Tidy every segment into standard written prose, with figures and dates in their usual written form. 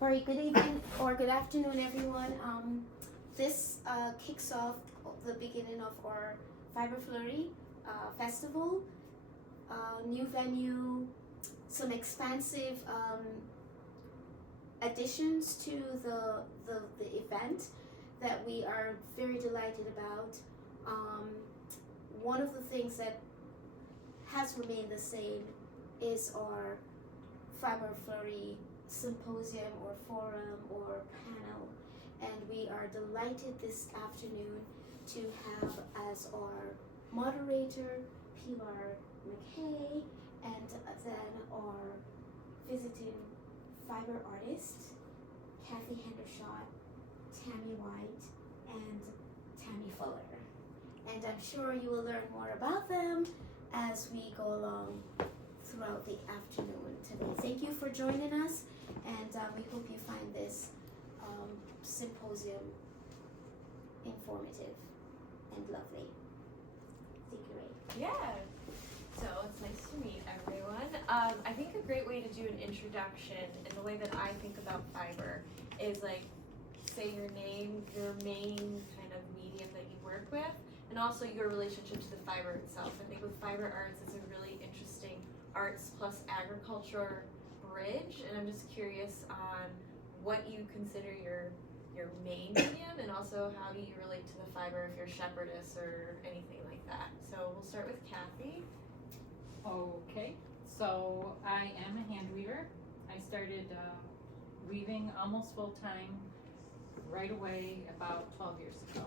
Very good evening or good afternoon, everyone. This kicks off the beginning of our Fiber Flurry festival. New venue, some expansive additions to the event that we are very delighted about. Um, One of the things that has remained the same is our Fiber Flurry symposium or forum or panel, and we are delighted this afternoon to have as our moderator Pilar McKay, and then our visiting fiber artist Kathy Hendershot, Tammy White, and Tammy Fuller. And I'm sure you will learn more about them as we go along throughout the afternoon today. Thank you for joining us, and we hope you find this symposium informative and lovely. Thank you, Ray. Yeah. So it's nice to meet everyone. I think a great way to do an introduction, and the way that I think about fiber, is like say your name, your main kind of medium that you work with, and also your relationship to the fiber itself. I think with fiber arts, it's a really interesting arts plus agriculture bridge, and I'm just curious on what you consider your main medium, and also how do you relate to the fiber if you're shepherdess or anything like that. So we'll start with Kathy. Okay, so I am a hand weaver. I started weaving almost full time right away about 12 years ago,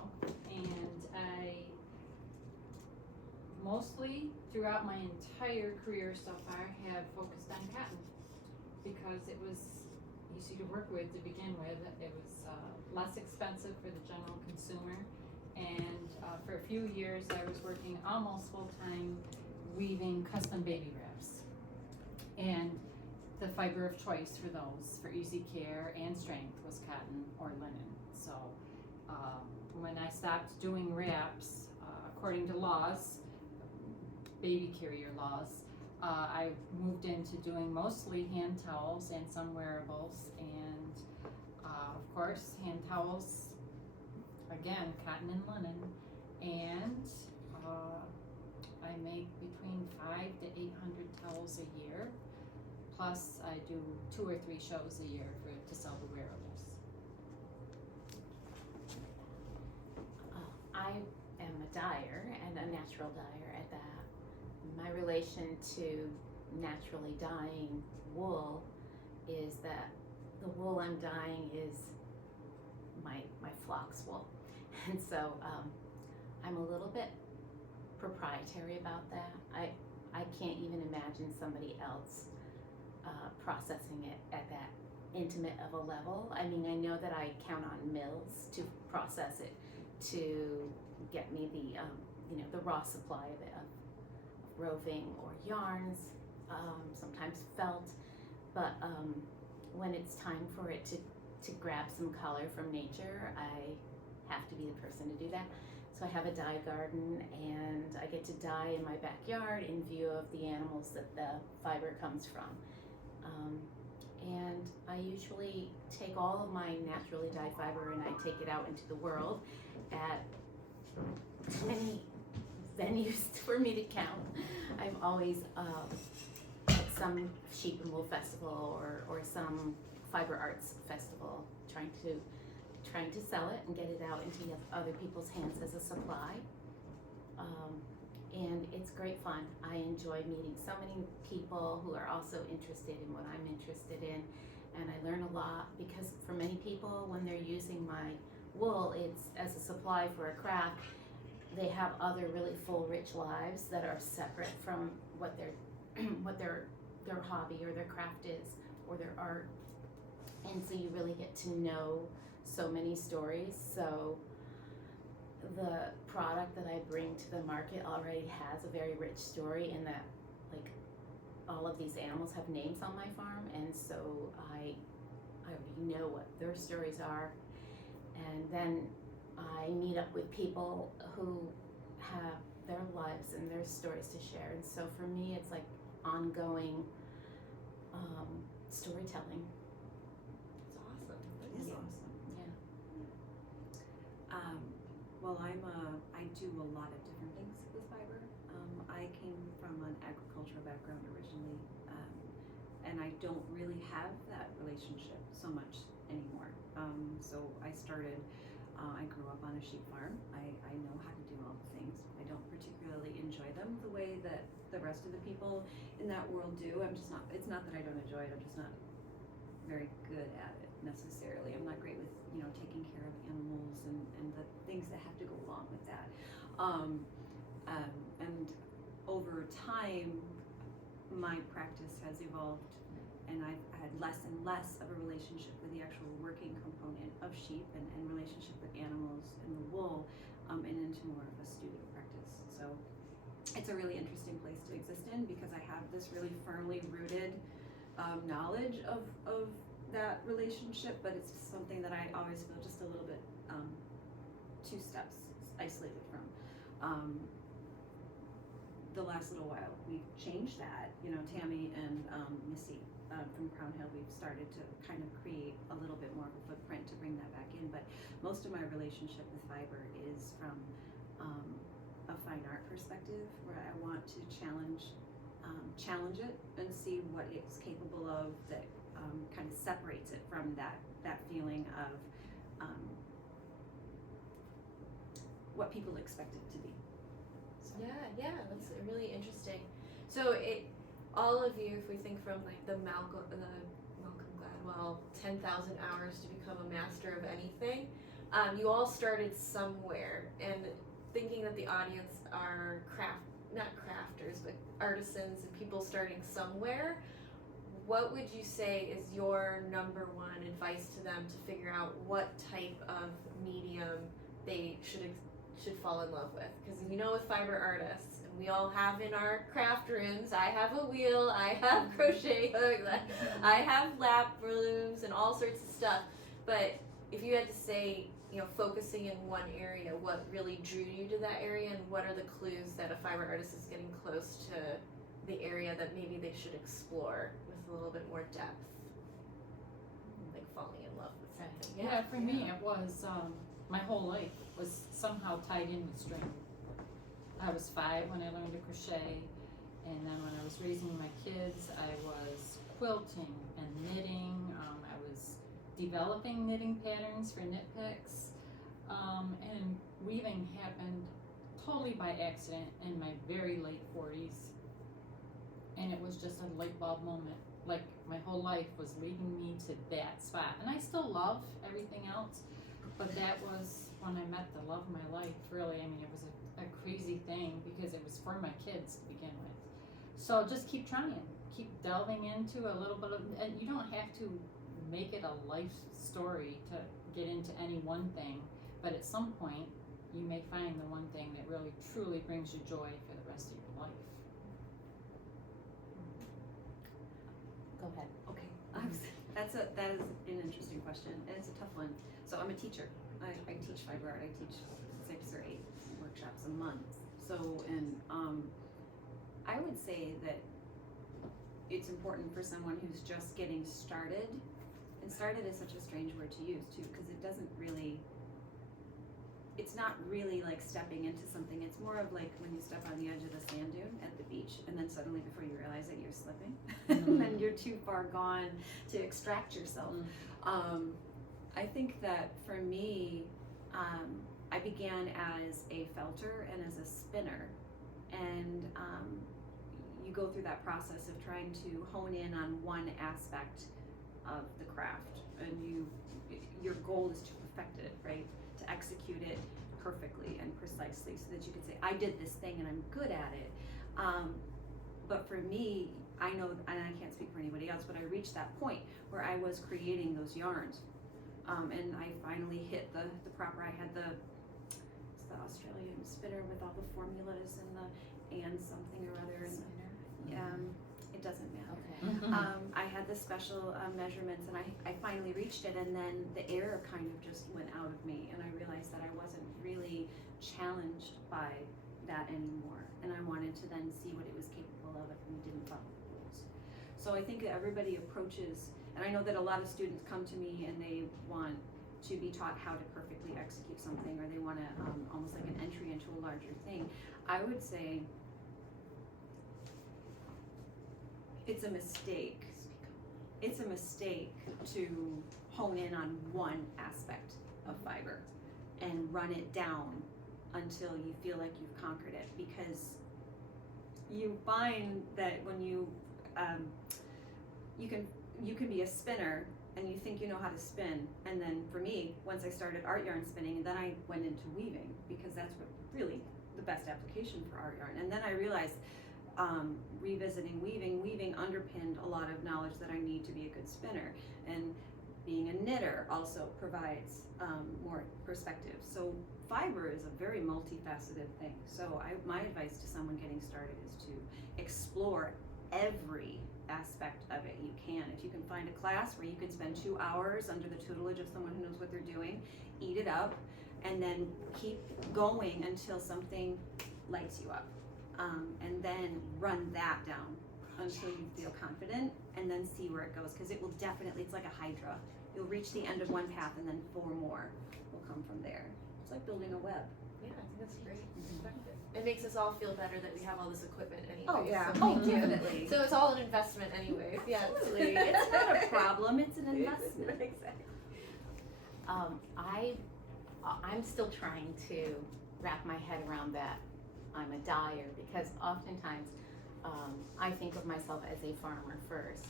and I mostly throughout my entire career so far have focused on cotton because it was easy to work with to begin with. It was less expensive for the general consumer, and for a few years I was working almost full time weaving custom baby wraps, and the fiber of choice for those for easy care and strength was cotton or linen. So when I stopped doing wraps, according to laws, baby carrier laws, I moved into doing mostly hand towels and some wearables, and of course hand towels, again cotton and linen, and I make between 500 to 800 towels a year. Plus, I do 2 or 3 shows a year to sell the wearables. I am a dyer and a natural dyer at that. My relation to naturally dyeing wool is that the wool I'm dyeing is my flock's wool. And so I'm a little bit proprietary about that. I can't even imagine somebody else processing it at that intimate of a level. I mean, I know that I count on mills to process it to get me the raw supply of it, of roving or yarns, sometimes felt, but when it's time for it to grab some color from nature, I have to be the person to do that. So I have a dye garden, and I get to dye in my backyard in view of the animals that the fiber comes from. And I usually take all of my naturally dyed fiber and I take it out into the world at too many venues for me to count. I've always at some sheep and wool festival or some fiber arts festival trying to sell it and get it out into other people's hands as a supply. And it's great fun. I enjoy meeting so many people who are also interested in what I'm interested in, and I learn a lot because for many people, when they're using my wool, it's as a supply for a craft. They have other really full, rich lives that are separate from what their hobby or their craft is or their art, and so you really get to know so many stories. So the product that I bring to the market already has a very rich story in that, like, all of these animals have names on my farm, and so I already know what their stories are, and then I meet up with people who have their lives and their stories to share, and so for me it's like ongoing storytelling. That's Well, I do a lot of different things with fiber. I came from an agricultural background originally, and I don't really have that relationship so much anymore. So I started, I grew up on a sheep farm. I know how to do all the things. I don't particularly enjoy them the way that the rest of the people in that world do. I'm just not, it's not that I don't enjoy it, I'm just not very good at it necessarily. I'm not great with, taking care of animals and the things that have to go along with that. And over time, my practice has evolved, and I've had less and less of a relationship with the actual working component of sheep and relationship with animals and the wool, and into more of a student practice. So it's a really interesting place to exist in, because I have this really firmly rooted knowledge of that relationship, but it's something that I always feel just a little bit two steps isolated from. The last little while we've changed that, Tammy and Missy from Crown Hill, we've started to kind of create a little bit more of a footprint to bring that back in, but most of my relationship with fiber is from a fine art perspective, where I want to challenge it and see what it's capable of, that kind of separates it from that feeling of what people expect it to be. So. Yeah, that's really interesting. So all of you, if we think from like the Malcolm Gladwell 10,000 hours to become a master of anything, you all started somewhere, and thinking that the audience are not crafters, but artisans and people starting somewhere, what would you say is your number one advice to them to figure out what type of medium they should fall in love with? Because with fiber artists, and we all have in our craft rooms, I have a wheel, I have crochet hooks, I have lap rooms and all sorts of stuff. But if you had to say, focusing in one area, what really drew you to that area, and what are the clues that a fiber artist is getting close to the area that maybe they should explore with a little bit more depth, like falling in love with something? Yeah, for me it was my whole life was somehow tied in with string. I was 5 when I learned to crochet, and then when I was raising my kids, I was quilting and knitting. I was developing knitting patterns for knit picks, and weaving happened totally by accident in my very late 40s, and it was just a light bulb moment. Like, my whole life was leading me to that spot, and I still love everything else, but that was when I met the love of my life, really. I mean, it was a crazy thing, because it was for my kids to begin with. So just keep trying, keep delving into a little bit of, and you don't have to make it a life story to get into any one thing, but at some point you may find the one thing that really truly brings you joy for the rest of your life. Go ahead. Okay, that is an interesting question, and it's a tough one. So I'm a teacher. I teach fiber art. I teach 6 or 8 workshops a month. So, and I would say that it's important for someone who's just getting started, and started is such a strange word to use too, because it doesn't really, it's not really like stepping into something. It's more of like when you step on the edge of the sand dune at the beach, and then suddenly before you realize it, you're slipping, and then you're too far gone to extract yourself. I think that for me, I began as a felter and as a spinner, and you go through that process of trying to hone in on one aspect of the craft, and your goal is to perfect it, right? To execute it perfectly and precisely, so that you can say, I did this thing and I'm good at it. But for me, I know, and I can't speak for anybody else, but I reached that point where I was creating those yarns. And I finally hit the proper, I had the Australian spinner with all the formulas and something or other. And, it doesn't matter. Okay. I had the special measurements, and I finally reached it, and then the air kind of just went out of me, and I realized that I wasn't really challenged by that anymore, and I wanted to then see what it was capable of if we didn't follow the rules. So I think everybody approaches, and I know that a lot of students come to me and they want to be taught how to perfectly execute something, or they want to almost like an entry into a larger thing, I would say it's a mistake. It's a mistake to hone in on one aspect of fiber and run it down until you feel like you've conquered it, because you find that when you can be a spinner and you think you know how to spin, and then for me, once I started art yarn spinning, then I went into weaving, because that's what really the best application for art yarn. And then I realized revisiting weaving underpinned a lot of knowledge that I need to be a good spinner, and being a knitter also provides more perspective. So fiber is a very multifaceted thing. So my advice to someone getting started is to explore every aspect of it you can. If you can find a class where you can spend 2 hours under the tutelage of someone who knows what they're doing, eat it up, and then keep going until something lights you up. And then run that down until you feel confident, and then see where it goes, because it will definitely, it's like a hydra. You'll reach the end of one path and then 4 more will come from there. It's like building a web. Yeah, I think that's a great perspective. It makes us all feel better that we have all this equipment anyway. Oh, yeah. So Oh, thank you. definitely. So it's all an investment anyway. Yeah, Absolutely. It's not a problem, it's an investment. Exactly. I'm still trying to wrap my head around that I'm a dyer, because oftentimes I think of myself as a farmer first,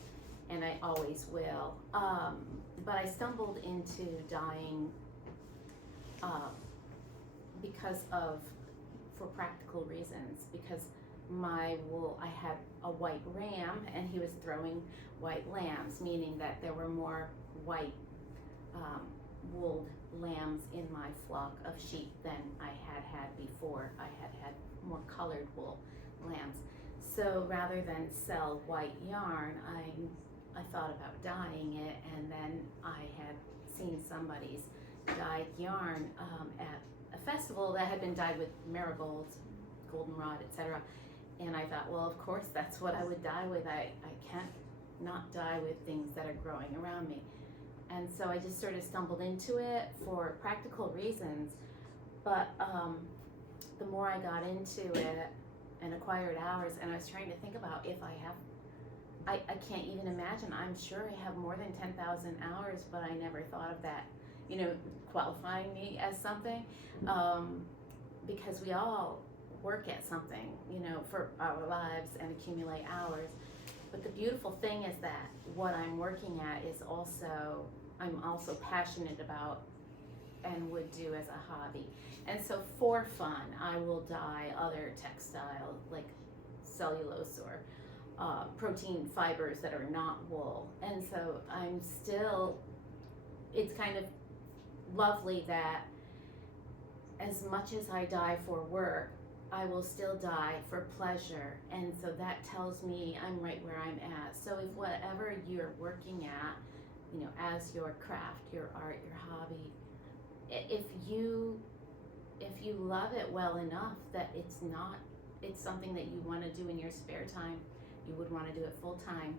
and I always will. But I stumbled into dyeing for practical reasons, because my wool, I had a white ram and he was throwing white lambs, meaning that there were more white wooled lambs in my flock of sheep than I had before. I had more colored wool lambs. So rather than sell white yarn, I thought about dyeing it, and then I had seen somebody's dyed yarn at a festival that had been dyed with marigolds, goldenrod, etc. And I thought, well, of course that's what I would dye with. I can't not dye with things that are growing around me. And so I just sort of stumbled into it for practical reasons. But the more I got into it and acquired hours, and I was trying to think about if I have, I can't even imagine. I'm sure I have more than 10,000 hours, but I never thought of that, qualifying me as something, because we all work at something, for our lives and accumulate hours. But the beautiful thing is that what I'm working at is I'm also passionate about and would do as a hobby. And so for fun, I will dye other textile, like cellulose or protein fibers that are not wool. And so it's kind of lovely that as much as I dye for work, I will still dye for pleasure. And so that tells me I'm right where I'm at. So if whatever you're working at, as your craft, your art, your hobby, if you love it well enough that it's something that you want to do in your spare time, you would want to do it full time.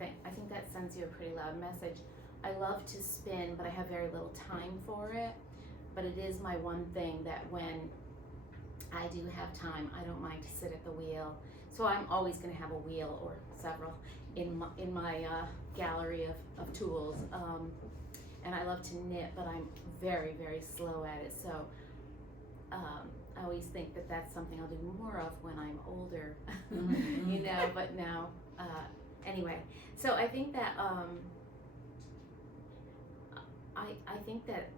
I think that sends you a pretty loud message. I love to spin, but I have very little time for it. But it is my one thing that when I do have time, I don't mind to sit at the wheel. So I'm always going to have a wheel or several in my gallery of tools. And I love to knit, but I'm very, very slow at it. So I always think that that's something I'll do more of when I'm older, but now, anyway. So I think that, I think that,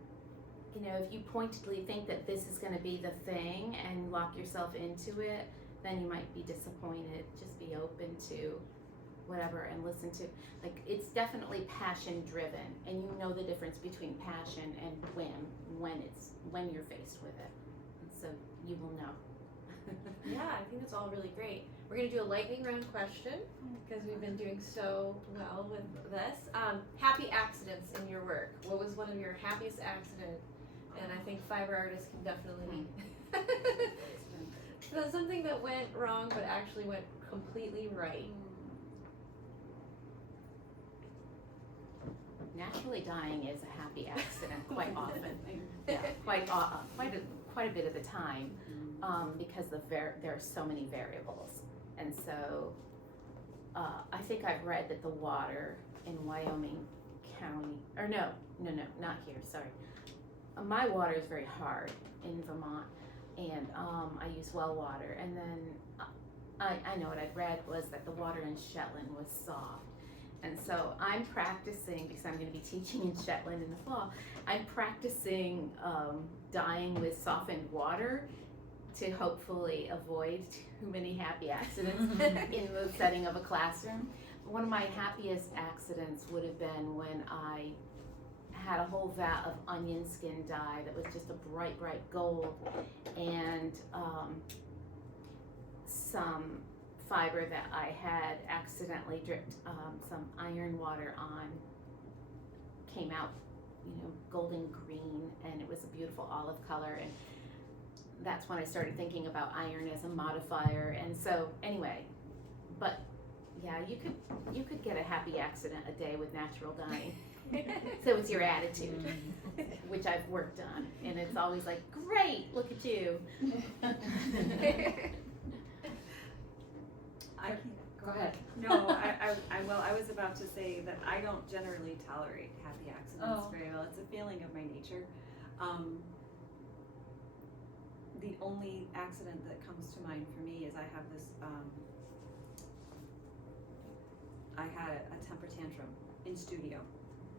if you pointedly think that this is going to be the thing and lock yourself into it, then you might be disappointed. Just be open to whatever and listen to, it's definitely passion driven, and you know the difference between passion and when you're faced with it. And so you will know. Yeah, I think that's all really great. We're going to do a lightning round question because we've been doing so well with this. Happy accidents in your work. What was one of your happiest accidents? And I think fiber artists can definitely. So something that went wrong but actually went completely right. Natural naturally dyeing is a happy accident quite often. Yeah, quite a bit of the time, because there are so many variables, and so I think I've read that the water in Wyoming County, or no, not here. Sorry, my water is very hard in Vermont, and I use well water, and then I know what I'd read was that the water in Shetland was soft. And so I'm practicing, because I'm going to be teaching in Shetland in the fall, I'm practicing dyeing with softened water to hopefully avoid too many happy accidents in the setting of a classroom. One of my happiest accidents would have been when I had a whole vat of onion skin dye that was just a bright, bright gold, and some fiber that I had accidentally dripped some iron water on came out, golden green, and it was a beautiful olive color, and that's when I started thinking about iron as a modifier. And so anyway, but yeah, you could get a happy accident a day with natural dyeing. So it's your attitude, which I've worked on, and it's always like, great, look at you. Go ahead. No, I was about to say that I don't generally tolerate happy accidents very well. It's a feeling of my nature. The only accident that comes to mind for me is I have this, I had a temper tantrum in studio,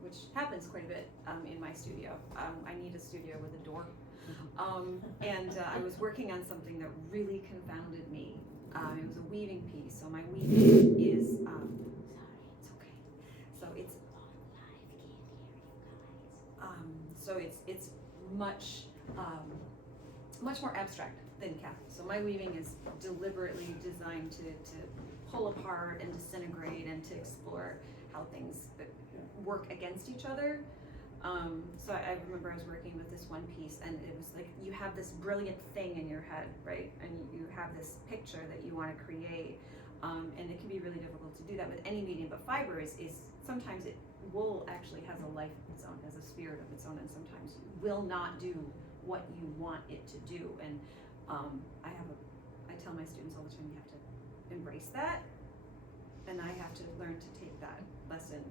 which happens quite a bit in my studio. I need a studio with a door. And I was working on something that really confounded me. It was a weaving piece, so my weaving is, it's okay. So it's much more abstract than Kathy. So my weaving is deliberately designed to pull apart and disintegrate and to explore how things work against each other. So I remember I was working with this one piece, and it was like you have this brilliant thing in your head, right? And you have this picture that you want to create, and it can be really difficult to do that with any medium. But fiber is sometimes wool actually has a life of its own, has a spirit of its own, and sometimes will not do what you want it to do. And I tell my students all the time, you have to embrace that, and I have to learn to take that lesson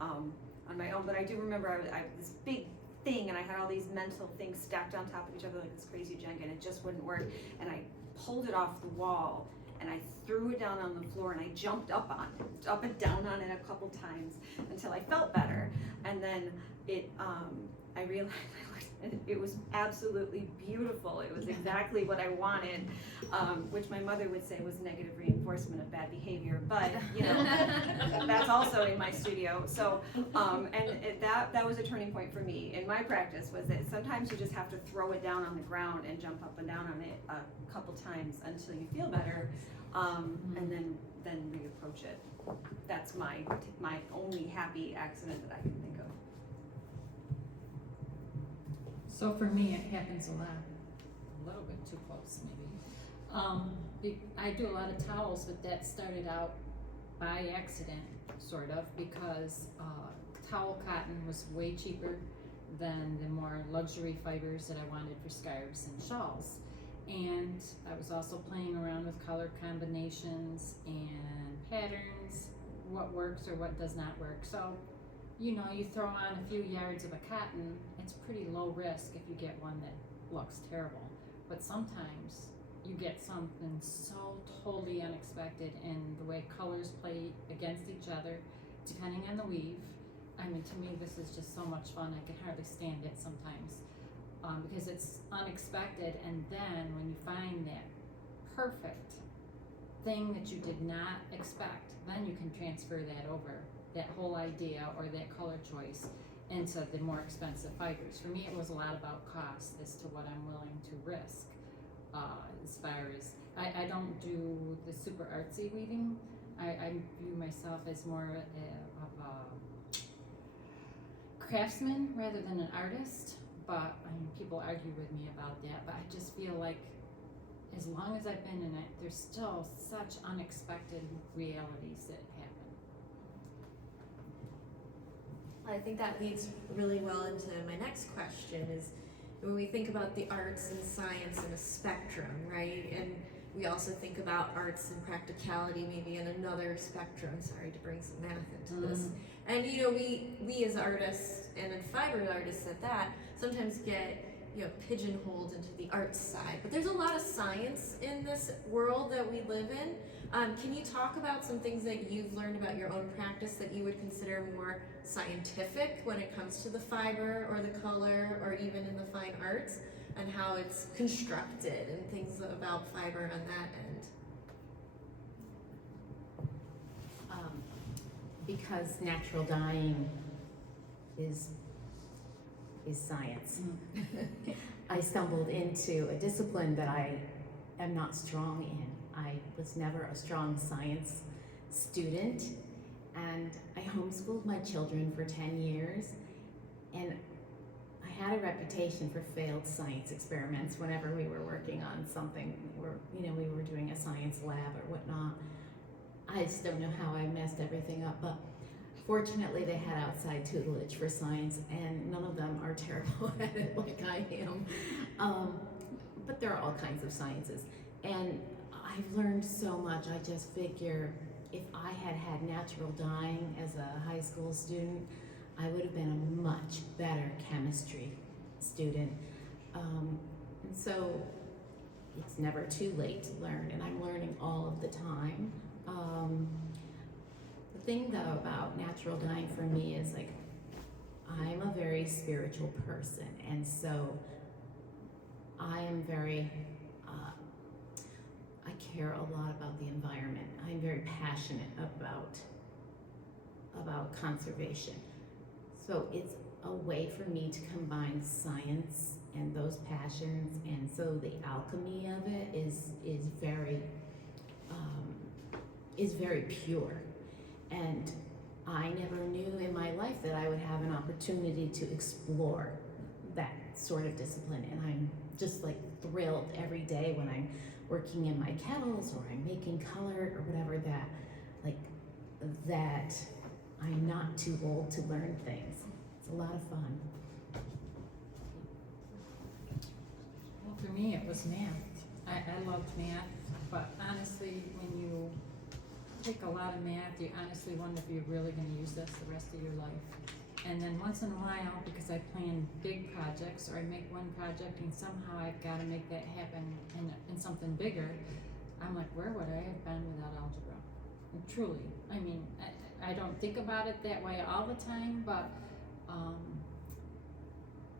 on my own. But I do remember I this big thing, and I had all these mental things stacked on top of each other like this crazy Jenga, and it just wouldn't work. And I pulled it off the wall, and I threw it down on the floor, and I jumped up and down on it a couple times until I felt better. And then I realized it was absolutely beautiful. It was exactly what I wanted, which my mother would say was negative reinforcement of bad behavior. But that's also in my studio. So, that was a turning point for me in my practice. Was that sometimes you just have to throw it down on the ground and jump up and down on it a couple times until you feel better, and then reapproach it. That's my only happy accident that I can think of. So for me, it happens a little bit too close maybe. I do a lot of towels, but that started out by accident, sort of, because towel cotton was way cheaper than the more luxury fibers that I wanted for scarves and shawls. And I was also playing around with color combinations and patterns, what works or what does not work. So, you throw on a few yards of a cotton, it's pretty low risk if you get one that looks terrible. But sometimes you get something so totally unexpected in the way colors play against each other, depending on the weave. I mean, to me, this is just so much fun. I can hardly stand it sometimes, because it's unexpected. And then when you find that perfect thing that you did not expect, then you can transfer that over, that whole idea or that color choice, into the more expensive fibers. For me, it was a lot about cost as to what I'm willing to risk. As far as I don't do the super artsy weaving. I view myself as more of a craftsman rather than an artist. But people argue with me about that. But I just feel like as long as I've been in it, there's still such unexpected realities that happen. I think that leads really well into my next question is when we think about the arts and science in a spectrum, right? And we also think about arts and practicality maybe in another spectrum. Sorry to bring some math into this. And you know, we as artists and fiber artists at that sometimes get, you know, pigeonholed into the arts side. But there's a lot of science in this world that we live in. Can you talk about some things that you've learned about your own practice that you would consider more scientific when it comes to the fiber or the color or even in the fine arts, and how it's constructed and things about fiber on that end? Because natural dyeing is science. I stumbled into a discipline that I am not strong in. I was never a strong science student, and I homeschooled my children for 10 years, and I had a reputation for failed science experiments whenever we were working on something, or we were doing a science lab or whatnot. I just don't know how I messed everything up, but fortunately they had outside tutelage for science, and none of them are terrible at it like I am. But there are all kinds of sciences, and I've learned so much. I just figure if I had had natural dyeing as a high school student, I would have been a much better chemistry student. And so it's never too late to learn, and I'm learning all of the time. The thing though about natural dyeing for me is like, I'm a very spiritual person, and so I am very, I care a lot about the environment. I'm very passionate about conservation. So it's a way for me to combine science and those passions, and so the alchemy of it is very pure. And I never knew in my life that I would have an opportunity to explore that sort of discipline, and I'm just like thrilled every day when I'm working in my kettles or I'm making color or whatever, that I'm not too old to learn things. It's a lot of fun. Well, for me, it was math. I loved math, but honestly, when you take a lot of math, you honestly wonder if you're really going to use this the rest of your life. And then once in a while, because I plan big projects or I make one project and somehow I've got to make that happen in something bigger, I'm like, where would I have been without algebra? And truly, I mean, I don't think about it that way all the time, but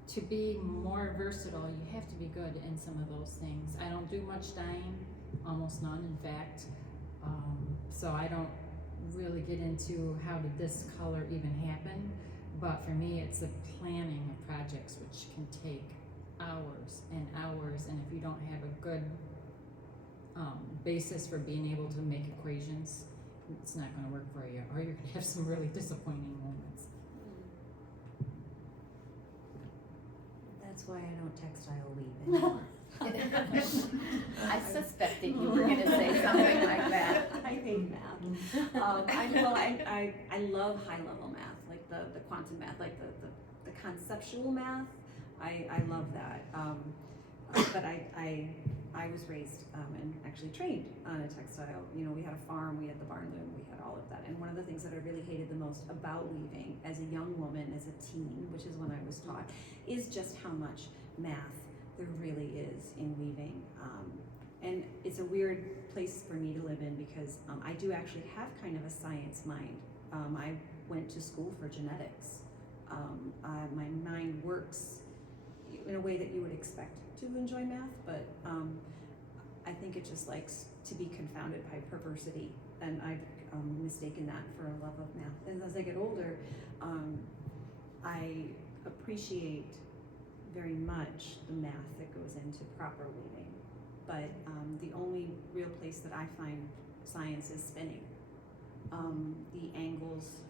to be more versatile, you have to be good in some of those things. I don't do much dyeing, almost none, in fact. So I don't really get into how did this color even happen. But for me, it's the planning of projects, which can take hours and hours, and if you don't have a good basis for being able to make equations, it's not going to work for you, or you're going to have some really disappointing moments. That's why I don't textile weave anymore. I suspected you were going to say something like that. I hate math. I love high level math, like the quantum math, like the conceptual math. I love that. But I was raised and actually trained on a textile. You know, we had a farm, we had the barn loom, we had all of that. And one of the things that I really hated the most about weaving as a young woman, as a teen, which is when I was taught, is just how much math there really is in weaving. And it's a weird place for me to live in because I do actually have kind of a science mind. I went to school for genetics. My mind works in a way that you would expect to enjoy math, but I think it just likes to be confounded by perversity, and I've mistaken that for a love of math. And as I get older, I appreciate very much the math that goes into proper weaving, but the only real place that I find science is spinning. The angles,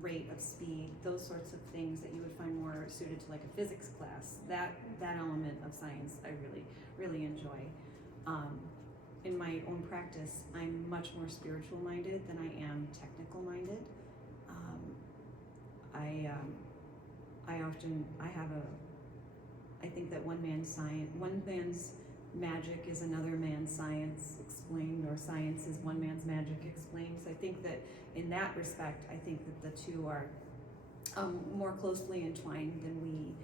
rate of speed, those sorts of things that you would find more suited to like a physics class, that element of science I really enjoy. In my own practice, I'm much more spiritual minded than I am technical minded. I think that one man's magic is another man's science explained, or science is one man's magic explained. So I think that in that respect, I think that the two are more closely entwined than we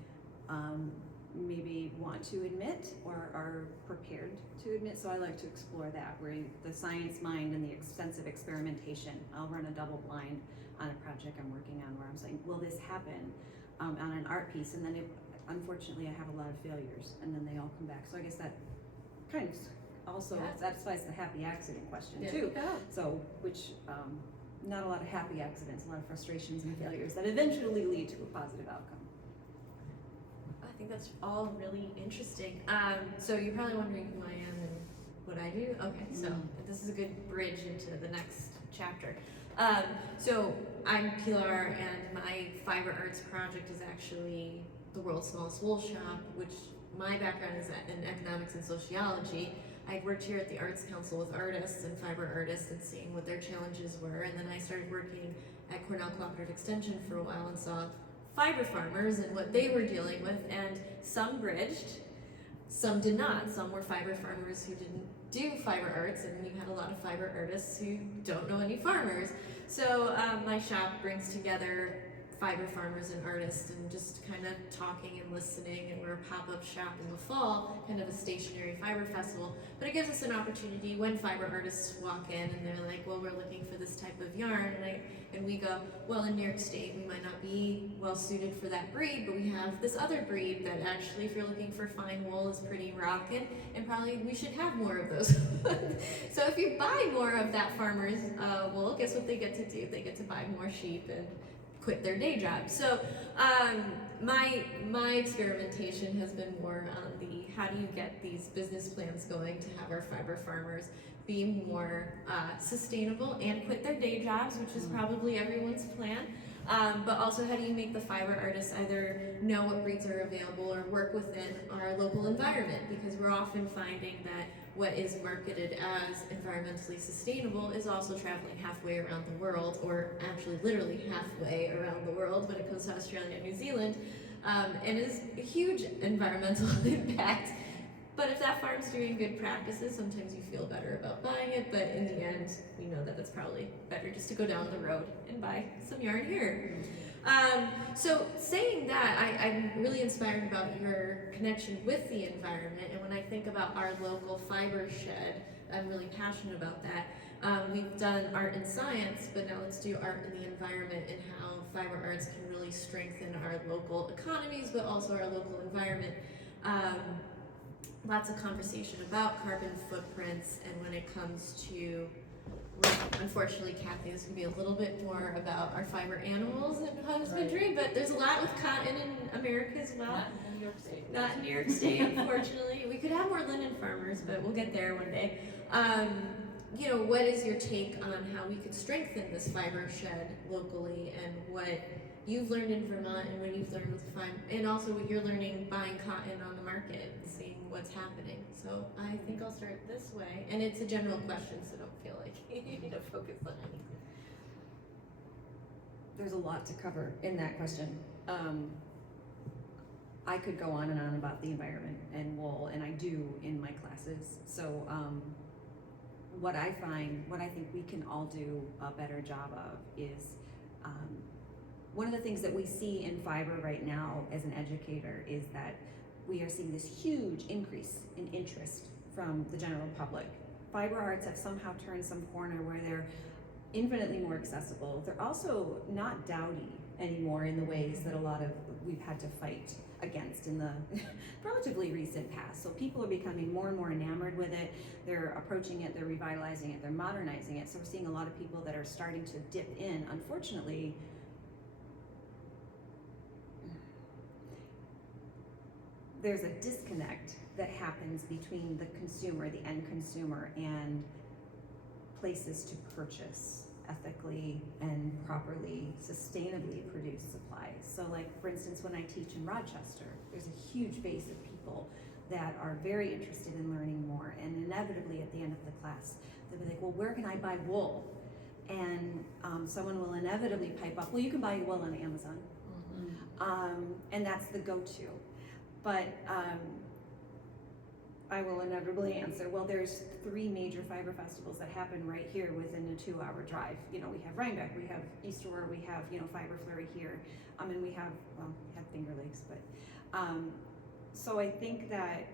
maybe want to admit or are prepared to admit. So I like to explore that, where the science mind and the extensive experimentation. I'll run a double blind on a project I'm working on, where I'm saying, will this happen on an art piece? And then unfortunately I have a lot of failures, and then they all come back. So I guess that kind of also satisfies the happy accident question too. So, which, not a lot of happy accidents, a lot of frustrations and failures that eventually lead to a positive outcome. I think that's all really interesting. So you're probably wondering who I am and what I do. Okay, so this is a good bridge into the next chapter. So I'm Pilar, and my fiber arts project is actually the world's smallest wool shop, which my background is in economics and sociology. I'd worked here at the Arts Council with artists and fiber artists and seeing what their challenges were, and then I started working at Cornell Cooperative Extension for a while and saw fiber farmers and what they were dealing with, and some bridged, some did not. Some were fiber farmers who didn't do fiber arts, and you had a lot of fiber artists who don't know any farmers. So my shop brings together fiber farmers and artists, and just kind of talking and listening, and we're a pop-up shop in the fall, kind of a stationary fiber festival, but it gives us an opportunity when fiber artists walk in and they're like, well, we're looking for this type of yarn, and we go, well, in New York State we might not be well suited for that breed, but we have this other breed that actually, if you're looking for fine wool, is pretty rockin', and probably we should have more of those. So if you buy more of that farmer's wool, guess what they get to do? They get to buy more sheep and quit their day job. So my experimentation has been more on the how do you get these business plans going to have our fiber farmers be more sustainable and quit their day jobs, which is probably everyone's plan. But also, how do you make the fiber artists either know what breeds are available or work within our local environment? Because we're often finding that what is marketed as environmentally sustainable is also traveling halfway around the world, or actually literally halfway around the world when it comes to Australia and New Zealand, and is a huge environmental impact. But if that farm's doing good practices, sometimes you feel better about buying it, but in the end, we know that it's probably better just to go down the road and buy some yarn here. So saying that, I'm really inspired about your connection with the environment, and when I think about our local fiber shed, I'm really passionate about that. We've done art and science, but now let's do art in the environment and how fiber arts can really strengthen our local economies, but also our local environment. Lots of conversation about carbon footprints, and when it comes to, unfortunately, Kathy, this can be a little bit more about our fiber animals and husbandry, but there's a lot with cotton in America as well. Not in New York State. Not in New York State, unfortunately. We could have more linen farmers, but we'll get there one day. You know, what is your take on how we could strengthen this fiber shed locally, and what you've learned in Vermont and what you've learned with and also what you're learning buying cotton on the market and seeing what's happening. So I think I'll start this way, and it's a general question, so don't feel like you need to focus on anything. There's a lot to cover in that question. I could go on and on about the environment and wool, and I do in my classes. So what I think we can all do a better job of is, one of the things that we see in fiber right now as an educator is that we are seeing this huge increase in interest from the general public. Fiber arts have somehow turned some corner where they're infinitely more accessible. They're also not dowdy anymore in the ways that we've had to fight against in the relatively recent past. So people are becoming more and more enamored with it. They're approaching it, they're revitalizing it, they're modernizing it. So we're seeing a lot of people that are starting to dip in. Unfortunately, there's a disconnect that happens between the consumer, the end consumer, and places to purchase ethically and properly, sustainably produced supplies. So like, for instance, when I teach in Rochester, there's a huge base of people that are very interested in learning more, and inevitably at the end of the class, they'll be like, well, where can I buy wool? and someone will inevitably pipe up, well, you can buy wool on Amazon. And that's the go-to. But I will inevitably answer, well, there's 3 major fiber festivals that happen right here within a 2-hour drive. You know, we have Rhinebeck, we have East Aurora, we have, you know, Fiber Flurry here, and we have, well, we have Finger Lakes, but, so I think that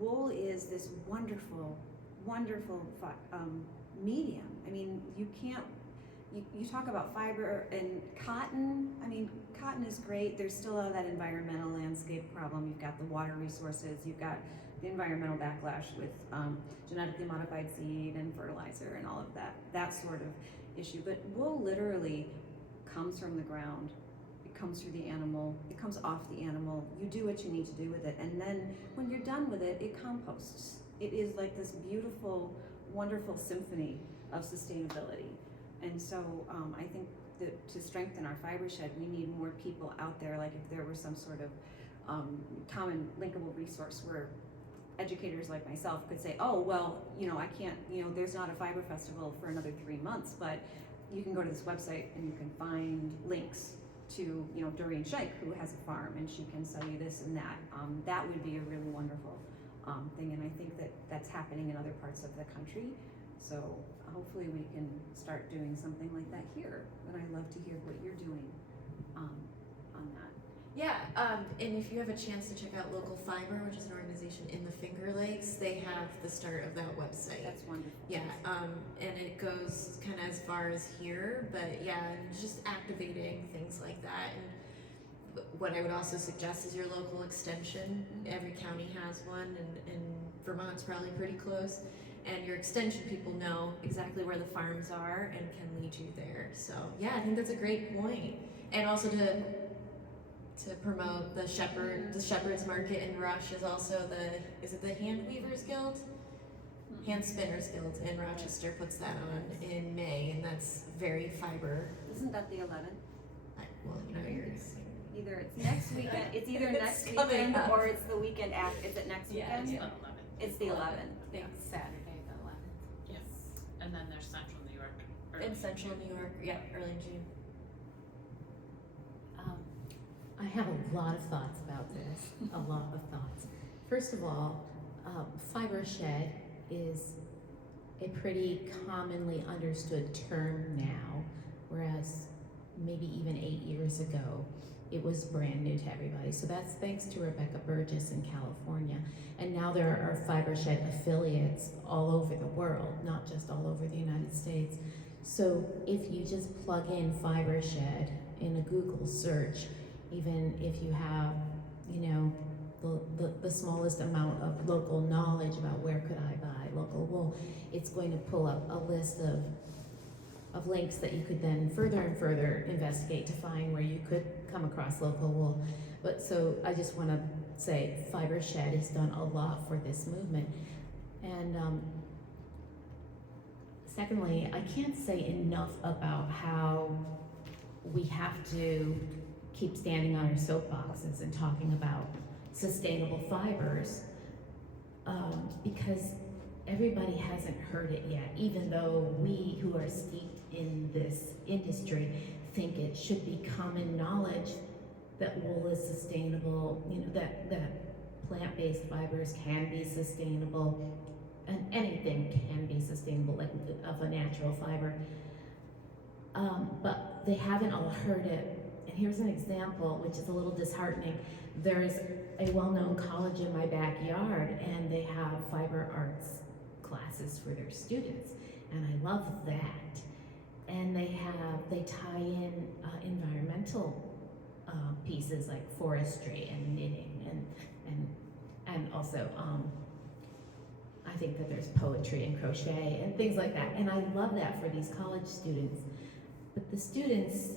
wool is this wonderful, wonderful medium. I mean, you can't, you talk about fiber and cotton. I mean, cotton is great. There's still that environmental landscape problem. You've got the water resources. You've got the environmental backlash with genetically modified seed and fertilizer and all of that sort of issue. But wool literally comes from the ground. It comes through the animal. It comes off the animal. You do what you need to do with it. And then when you're done with it, it composts. It is like this beautiful, wonderful symphony of sustainability. And so I think that to strengthen our fiber shed, we need more people out there, like if there were some sort of common linkable resource where educators like myself could say, oh, well, you know, I can't, you know, there's not a fiber festival for another 3 months, but you can go to this website and you can find links to, you know, Doreen Scheich, who has a farm, and she can sell you this and that. That would be a really wonderful thing, and I think that that's happening in other parts of the country. So hopefully we can start doing something like that here. And I'd love to hear what you're doing on that. Yeah, and if you have a chance to check out Local Fiber, which is an organization in the Finger Lakes, they have the start of that website. That's wonderful. Yeah, and it goes kind of as far as here, but yeah, just activating things like that. And what I would also suggest is your local extension. Every county has one, and Vermont's probably pretty close. And your extension people know exactly where the farms are and can lead you there. So yeah, I think that's a great point. And also to promote the Shepherd's Market in Rush is also is it the Hand Weavers Guild? Hand Spinners Guild in Rochester puts that on in May, and that's very fiber. Isn't that the 11th? Well, you know, you're Either it's next weekend, it's either It's next coming weekend up. or it's the weekend after. Is it next Yeah, weekend? It's the 11th. Big Saturday, the 11th. Yes. And then there's Central New York. in Central New York. Yeah, early in June. I have a lot of thoughts about this, a lot of thoughts. First of all, fiber shed is a pretty commonly understood term now, whereas maybe even 8 years ago, it was brand new to everybody. So that's thanks to Rebecca Burgess in California. And now there are fiber shed affiliates all over the world, not just all over the United States. So if you just plug in fiber shed in a Google search, even if you have, you know, the smallest amount of local knowledge about where could I buy local wool, it's going to pull up a list of links that you could then further and further investigate to find where you could come across local wool. But so I just want to say Fiber Shed has done a lot for this movement. And secondly, I can't say enough about how we have to keep standing on our soapboxes and talking about sustainable fibers because everybody hasn't heard it yet, even though we who are steeped in this industry think it should be common knowledge that wool is sustainable, you know, that plant-based fibers can be sustainable, and anything can be sustainable, like of a natural fiber. But they haven't all heard it. And here's an example, which is a little disheartening. There's a well-known college in my backyard, and they have fiber arts classes for their students, and I love that. And they tie in environmental pieces like forestry and knitting and also I think that there's poetry and crochet and things like that, and I love that for these college students. But the students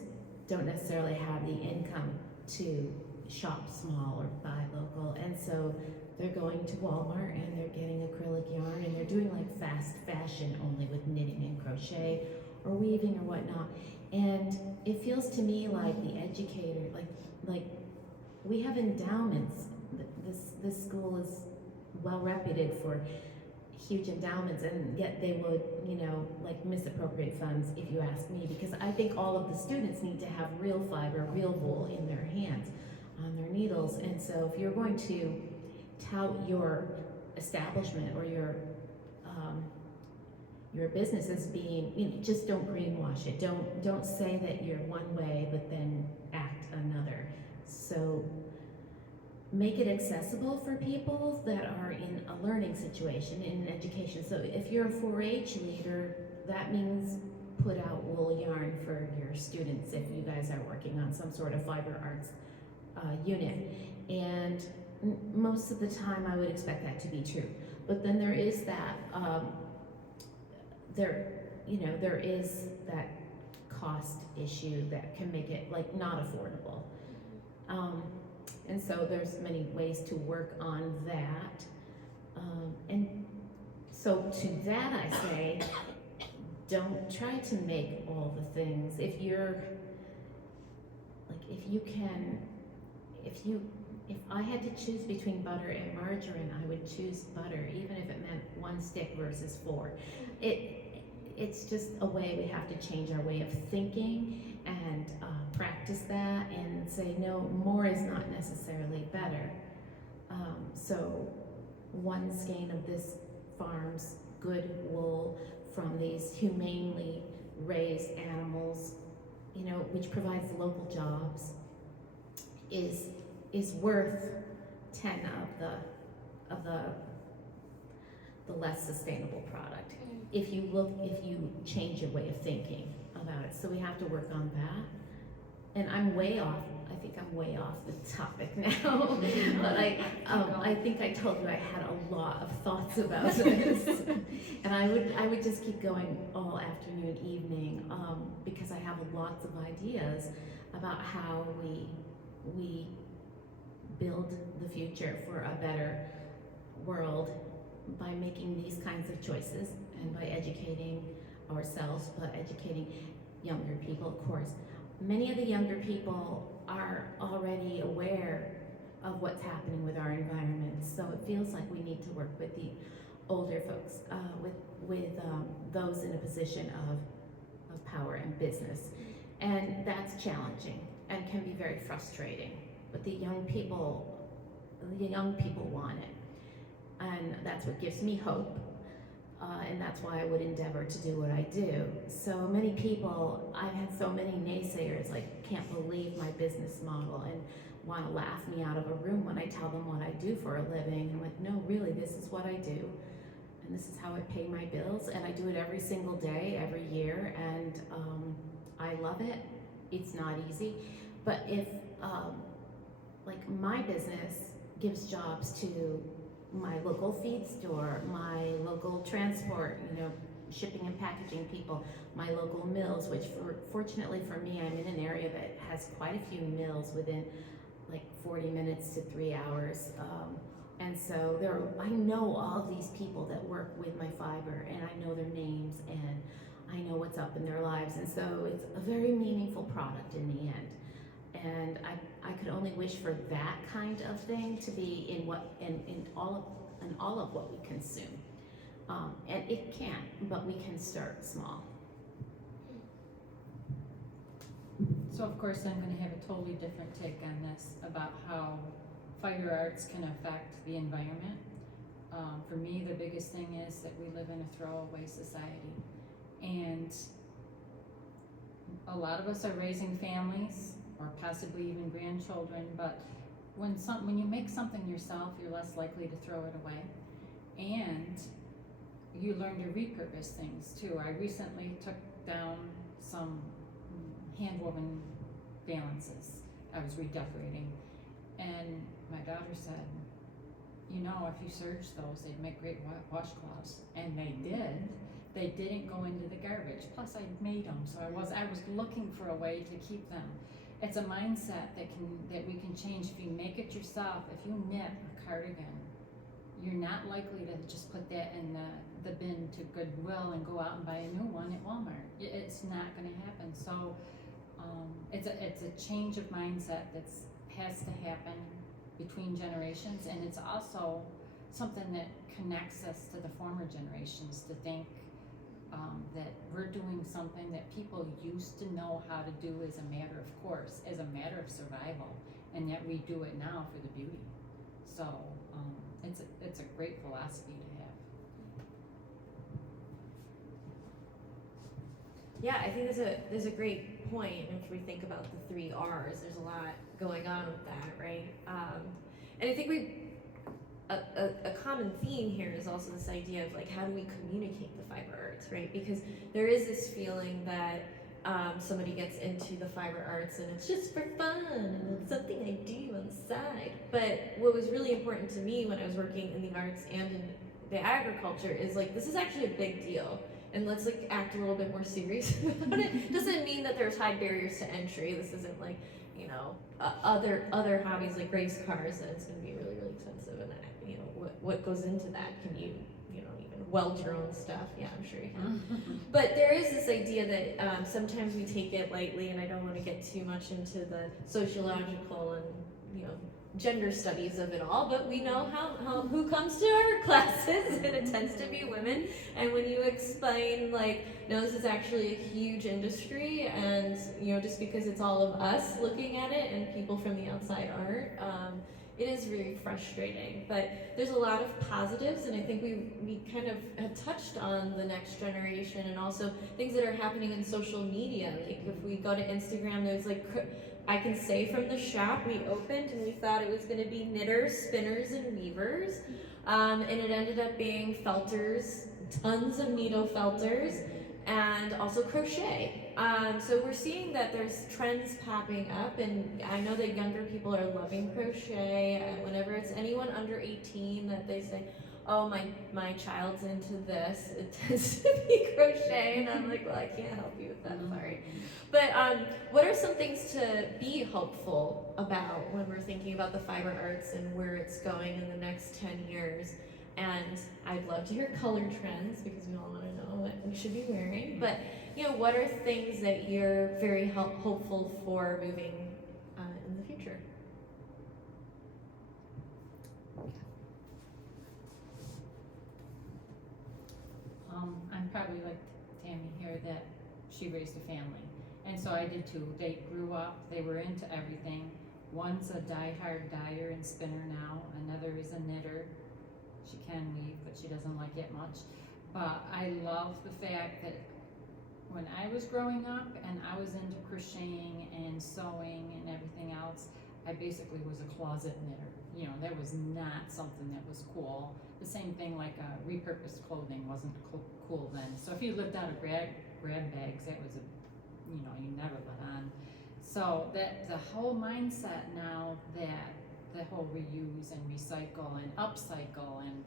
don't necessarily have the income to shop small or buy local, and so they're going to Walmart and they're getting acrylic yarn and they're doing like fast fashion only with knitting and crochet or weaving or whatnot. And it feels to me like the educator, like we have endowments. This school is well reputed for huge endowments, and yet they would, you know, like misappropriate funds, if you ask me, because I think all of the students need to have real fiber, real wool in their hands, on their needles. And so if you're going to tout your establishment or your business as being, you know, just don't greenwash it. Don't say that you're one way but then act another. So make it accessible for people that are in a learning situation, in education. So if you're a 4-H leader, that means put out wool yarn for your students if you guys are working on some sort of fiber arts unit. And most of the time I would expect that to be true. But then there is that, there is that cost issue that can make it like not affordable. And so there's many ways to work on that. And so to that I say, don't try to make all the things. If I had to choose between butter and margarine, I would choose butter, even if it meant 1 stick versus 4. It's just a way we have to change our way of thinking and practice that and say, no, more is not necessarily better. So 1 skein of this farm's good wool from these humanely raised animals, you know, which provides local jobs, is worth 10 of the less sustainable product. If you change your way of thinking about it. So we have to work on that. And I'm way off. I think I'm way off the topic now. But I think I told you I had a lot of thoughts about this. And I would just keep going all afternoon, evening, because I have lots of ideas about how we build the future for a better world by making these kinds of choices and by educating ourselves, but educating younger people, of course. Many of the younger people are already aware of what's happening with our environment, so it feels like we need to work with the older folks, with those in a position of power and business. And that's challenging and can be very frustrating. But the young people want it. And that's what gives me hope. And that's why I would endeavor to do what I do. So many people, I've had so many naysayers, like, can't believe my business model and want to laugh me out of a room when I tell them what I do for a living. I'm like, no, really, this is what I do. And this is how I pay my bills. And I do it every single day, every year. And I love it. It's not easy. But if, like, my business gives jobs to my local feed store, my local transport, you know, shipping and packaging people, my local mills, which fortunately for me, I'm in an area that has quite a few mills within like 40 minutes to 3 hours. And so I know all these people that work with my fiber, and I know their names, and I know what's up in their lives. And so it's a very meaningful product in the end. And I could only wish for that kind of thing to be in all of what we consume. And it can, but we can start small. So of course I'm going to have a totally different take on this about how fiber arts can affect the environment. For me, the biggest thing is that we live in a throwaway society, and a lot of us are raising families or possibly even grandchildren, but when you make something yourself, you're less likely to throw it away, and you learn to repurpose things too. I recently took down some hand-woven valances. I was redecorating, and my daughter said, you know, if you serge those, they'd make great washcloths. And they did. They didn't go into the garbage. Plus, I made them, so I was looking for a way to keep them. It's a mindset that we can change. If you make it yourself, if you knit a cardigan, you're not likely to just put that in the bin to Goodwill and go out and buy a new one at Walmart. It's not going to happen. So it's a change of mindset that has to happen between generations, and it's also something that connects us to the former generations, to think that we're doing something that people used to know how to do as a matter of course, as a matter of survival, and that we do it now for the beauty. So it's a great philosophy to have. Yeah, I think there's a great point. If we think about the 3 R's, there's a lot going on with that, right? And I think a common theme here is also this idea of like, how do we communicate the fiber arts, right? Because there is this feeling that somebody gets into the fiber arts and it's just for fun and it's something I do on the side. But what was really important to me when I was working in the arts and in the agriculture is like, this is actually a big deal. And let's like act a little bit more serious about it. Doesn't mean that there's high barriers to entry. This isn't like, you know, other hobbies like race cars, that it's going to be really, really expensive. And you know, what goes into that? Can you know, even weld your own stuff? Yeah, I'm sure you can. But there is this idea that sometimes we take it lightly, and I don't want to get too much into the sociological and, you know, gender studies of it all, but we know how who comes to our classes, and it tends to be women. And when you explain like, no, this is actually a huge industry, and you know, just because it's all of us looking at it and people from the outside aren't, it is really frustrating. But there's a lot of positives, and I think we kind of have touched on the next generation and also things that are happening in social media. Like if we go to Instagram, there's like, I can say from the shop, we opened and we thought it was going to be knitters, spinners, and weavers, and it ended up being felters, tons of needle felters, and also crochet. So we're seeing that there's trends popping up, and I know that younger people are loving crochet. Whenever it's anyone under 18 that they say, oh, my child's into this, it tends to be crochet, and I'm like, well, I can't help you with that, sorry. But what are some things to be hopeful about when we're thinking about the fiber arts and where it's going in the next 10 years? And I'd love to hear color trends, because we all want to know what we should be wearing. But you know, what are things that you're very hopeful for moving in the future? I'm probably like Tammy here, that she raised a family, and so I did too. They grew up, they were into everything. One's a die-hard dyer and spinner now, another is a knitter. She can weave, but she doesn't like it much. But I love the fact that when I was growing up and I was into crocheting and sewing and everything else, I basically was a closet knitter. You know, that was not something that was cool. The same thing like repurposed clothing wasn't cool then. So if you lived out of grab bags, that was you never let on. So that the whole mindset now, that the whole reuse and recycle and upcycle and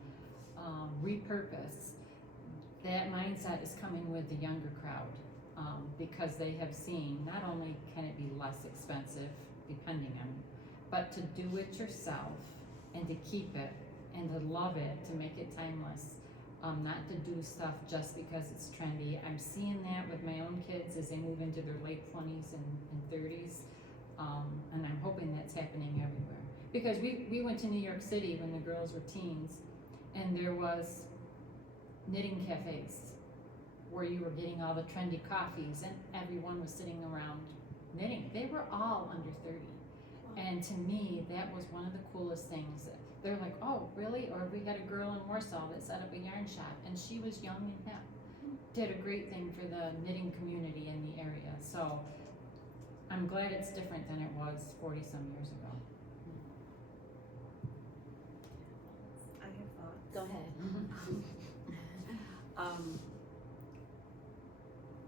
repurpose, that mindset is coming with the younger crowd, because they have seen not only can it be less expensive depending on, but to do it yourself and to keep it and to love it, to make it timeless, not to do stuff just because it's trendy. I'm seeing that with my own kids as they move into their late 20s and 30s, and I'm hoping that's happening everywhere. Because we went to New York City when the girls were teens, and there was knitting cafes where you were getting all the trendy coffees, and everyone was sitting around knitting. They were all under 30. And to me, that was one of the coolest things. They're like, oh, really? Or we had a girl in Warsaw that set up a yarn shop, and she was young and hip. Did a great thing for the knitting community in the area. So I'm glad it's different than it was 40-some years ago. I have thoughts. Go ahead.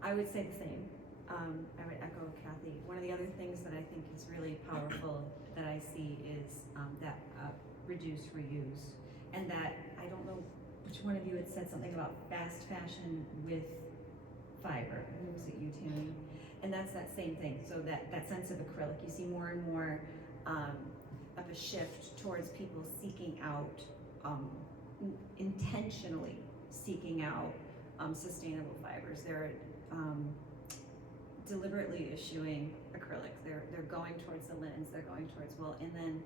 I would say the same. I would echo Kathy. One of the other things that I think is really powerful that I see is that reduce, reuse, and that I don't know which one of you had said something about fast fashion with fiber. Was it you, Tammy? And that's that same thing. So that sense of acrylic, you see more and more of a shift towards people seeking out, intentionally seeking out sustainable fibers. They're deliberately eschewing acrylics. They're going towards the linens. They're going towards wool, and then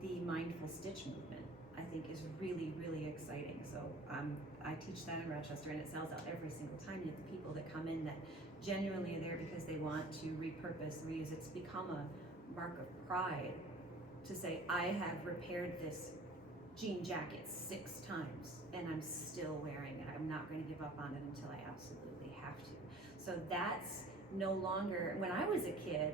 the mindful stitch movement. I think is really, really exciting. So I teach that in Rochester, and it sells out every single time. You have the people that come in that genuinely are there because they want to repurpose, reuse. It's become a mark of pride to say, I have repaired this jean jacket 6 times and I'm still wearing it. I'm not going to give up on it until I absolutely have to. So that's no longer, when I was a kid,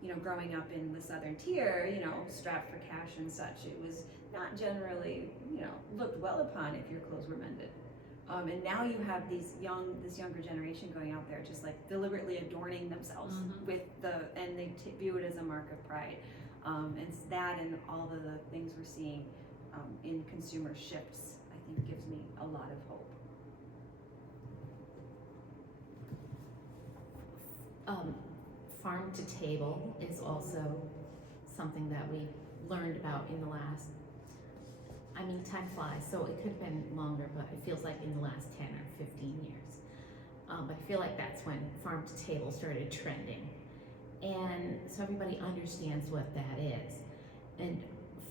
you know, growing up in the Southern Tier, you know, strapped for cash and such, it was not generally, you know, looked well upon if your clothes were mended. And now you have this younger generation going out there just like deliberately adorning themselves with and they view it as a mark of pride. And it's that and all of the things we're seeing in consumer shifts, I think gives me a lot of hope. Farm to table is also something that we learned about in the last, I mean, time flies, so it could have been longer, but it feels like in the last 10 or 15 years. But I feel like that's when farm to table started trending. And so everybody understands what that is. And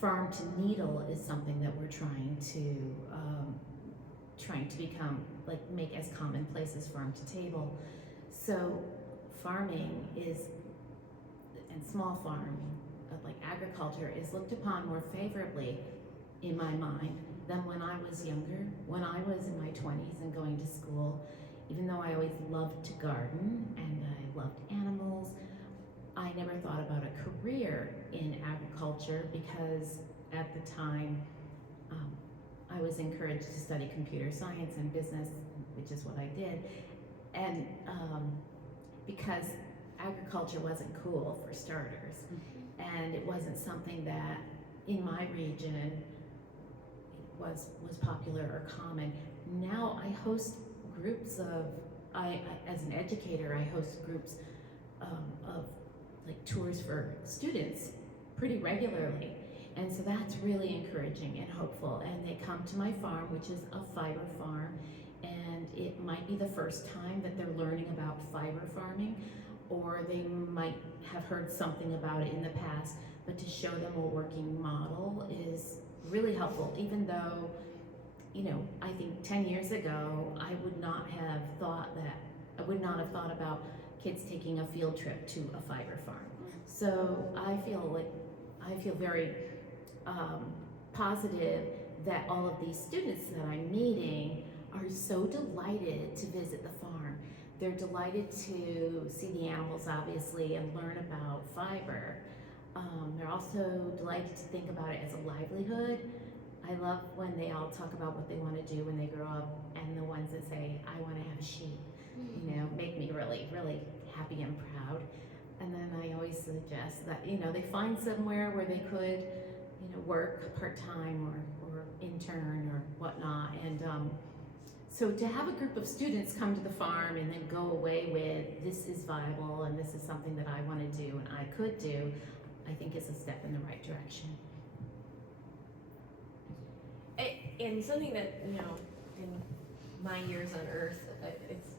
farm to needle is something that we're trying to become, like, make as commonplace as farm to table. So farming is, and small farming, like agriculture, is looked upon more favorably in my mind than when I was younger. When I was in my 20s and going to school, even though I always loved to garden and I loved animals, I never thought about a career in agriculture because at the time I was encouraged to study computer science and business, which is what I did, and because agriculture wasn't cool for starters, and it wasn't something that in my region was popular or common. Now I host groups of, as an educator, I host groups of like tours for students pretty regularly. And so that's really encouraging and hopeful. And they come to my farm, which is a fiber farm, and it might be the first time that they're learning about fiber farming, or they might have heard something about it in the past, but to show them a working model is really helpful, even though, you know, I think 10 years ago, I would not have thought about kids taking a field trip to a fiber farm. So I feel very positive that all of these students that I'm meeting are so delighted to visit the farm. They're delighted to see the animals, obviously, and learn about fiber. They're also delighted to think about it as a livelihood. I love when they all talk about what they want to do when they grow up, and the ones that say, I want to have sheep, you know, make me really, really happy and proud. And then I always suggest that, you know, they find somewhere where they could, you know, work part-time or intern or whatnot. And so to have a group of students come to the farm and then go away with, this is viable and this is something that I want to do and I could do, I think is a step in the right direction. And something that, you know, in my years on Earth, it's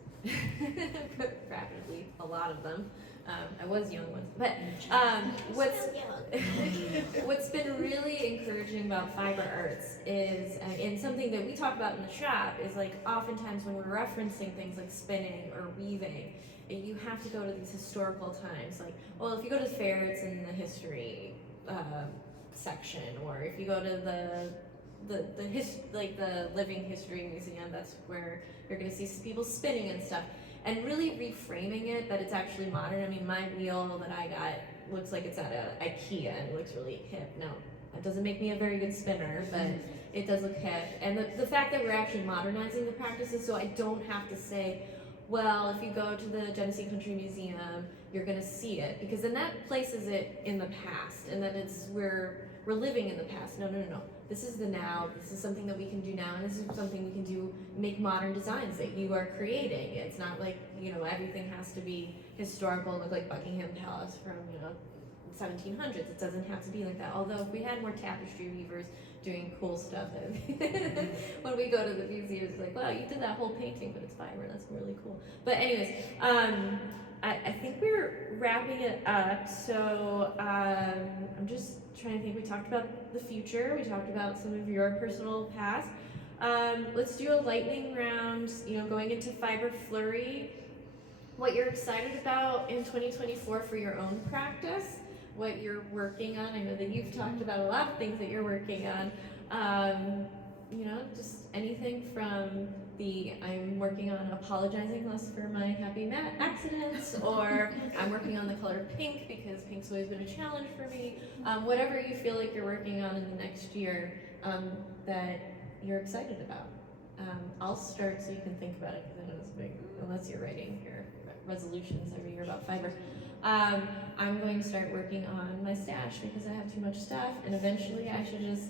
rapidly a lot of them. I was young once, but what's been really encouraging about fiber arts is, and something that we talk about in the shop is, like, oftentimes when we're referencing things like spinning or weaving, you have to go to these historical times. Like, well, if you go to the fair, it's in the history section, or if you go to the Living History Museum, that's where you're going to see people spinning and stuff. And really reframing it that it's actually modern. I mean, my wheel that I got looks like it's at a IKEA and it looks really hip. Now, that doesn't make me a very good spinner, but it does look hip. And the fact that we're actually modernizing the practices, so I don't have to say, well, if you go to the Genesee Country Museum, you're gonna see it, because then that places it in the past, and then it's we're living in the past. No. This is the now. This is something that we can do now, and this is something we can do. Make modern designs that you are creating. It's not like, you know, everything has to be historical and look like Buckingham Palace from, you know, 1700s. It doesn't have to be like that. Although if we had more tapestry weavers doing cool stuff, when we go to the museum, it's like, wow, you did that whole painting, but it's fiber. That's really cool. But anyways, I think we're wrapping it up. So I'm just trying to think. We talked about the future. We talked about some of your personal past. Let's do a lightning round. Going into Fiber Flurry, what you're excited about in 2024 for your own practice, what you're working on. I know that you've talked about a lot of things that you're working on. Just anything from I'm working on apologizing less for my happy accidents, or I'm working on the color pink because pink's always been a challenge for me. Whatever you feel like you're working on in the next year that you're excited about. I'll start so you can think about it, because I know it's big, unless you're writing your resolutions every year about fiber. I'm going to start working on my stash because I have too much stuff, and eventually I should just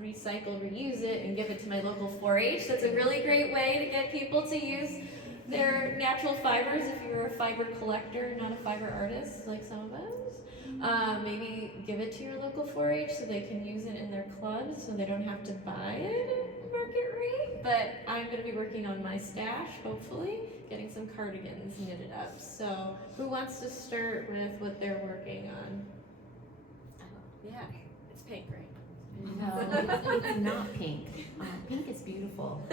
recycle, reuse it, and give it to my local 4-H. That's a really great way to get people to use their natural fibers if you're a fiber collector, not a fiber artist like some of us. Maybe give it to your local 4-H so they can use it in their clubs so they don't have to buy it at market rate. But I'm going to be working on my stash, hopefully, getting some cardigans knitted up. So who wants to start with what they're working on? Yeah, it's pink, right? No, it's not pink. Pink is beautiful.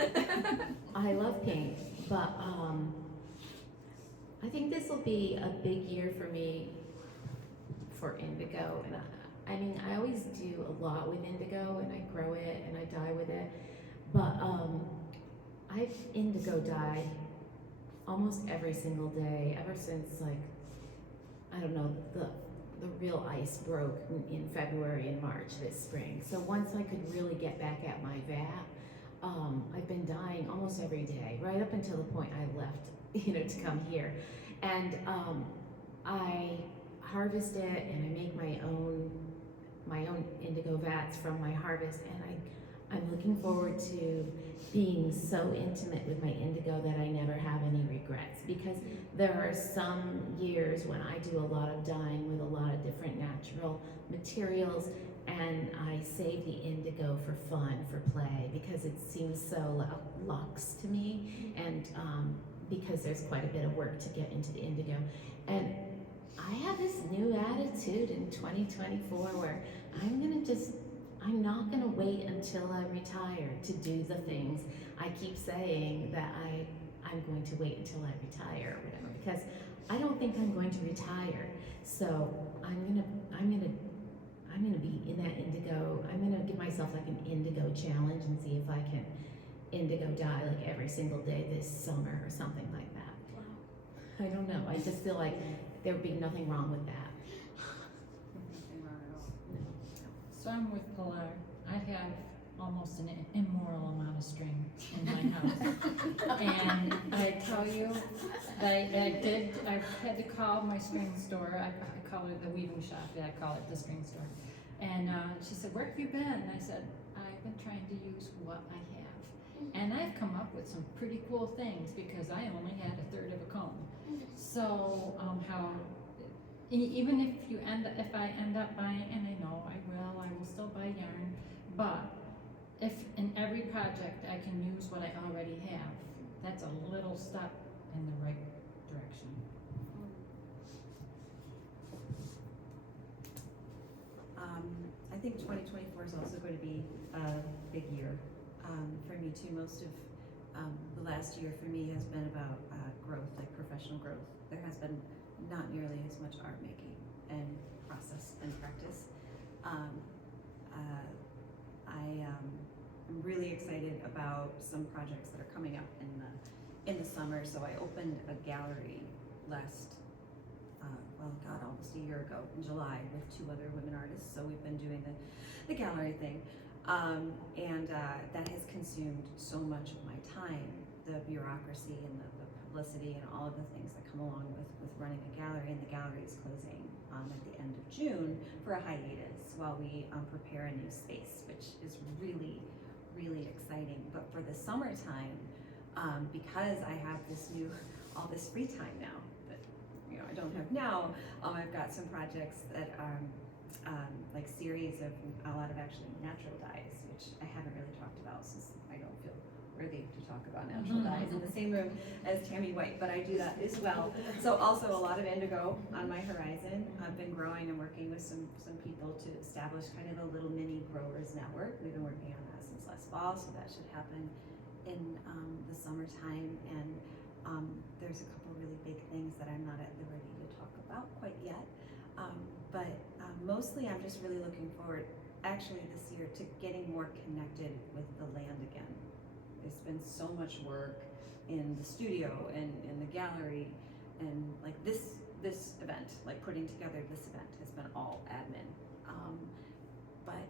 I love pink, but I think this will be a big year for me for indigo. And I always do a lot with indigo, and I grow it and I dye with it. But I've indigo dyed almost every single day ever since, I don't know, the real ice broke in February and March this spring. So once I could really get back at my vat, I've been dyeing almost every day, right up until the point I left, to come here. And I harvest it, and I make my own indigo vats from my harvest, and I'm looking forward to being so intimate with my indigo that I never have any regrets, because there are some years when I do a lot of dyeing with a lot of different natural materials, and I save the indigo for fun, for play, because it seems so luxe to me, and because there's quite a bit of work to get into the indigo. And I have this new attitude in 2024 where I'm not gonna wait until I retire to do the things I keep saying that I'm going to wait until I retire or whatever, because I don't think I'm going to retire. So I'm gonna be in that indigo. I'm gonna give myself like an indigo challenge and see if I can indigo dye like every single day this summer or something like that. Wow. I don't know. I just feel like there would be nothing wrong with that. Nothing wrong at all. So I'm with Pilar. I have almost an immoral amount of string in my house. And I tell you, I had to call my string store. I call it the weaving shop, I call it the string store. And she said, "Where have you been?" And I said, "I've been trying to use what I have." And I've come up with some pretty cool things because I only had a third of a comb. So even if I end up buying, and I know I will still buy yarn, but if in every project I can use what I already have, that's a little step in the right direction. I think 2024 is also going to be a big year for me too. Most of the last year for me has been about growth, like professional growth. There has been not nearly as much art making and process and practice. I'm really excited about some projects that are coming up in the summer. So I opened a gallery almost a year ago in July with 2 other women artists. So we've been doing the gallery thing, and that has consumed so much of my time. The bureaucracy and the publicity and all of the things that come along with running a gallery, and the gallery is closing at the end of June for a hiatus while we prepare a new space, which is really, really exciting. But for the summertime, because I have all this free time now that I don't have now, I've got some projects that are like series of a lot of actually natural dyes, which I haven't really talked about since I don't feel worthy to talk about natural dyes in the same room as Tammy White, but I do that as well. So also a lot of indigo on my horizon. I've been growing and working with some people to establish kind of a little mini growers network. We've been working on that since last fall, so that should happen in the summertime. And there's a couple really big things that I'm not at liberty to talk about quite yet. But mostly I'm just really looking forward, actually this year, to getting more connected with the land again. There's been so much work in the studio and in the gallery, and like this event, like putting together this event has been all admin. But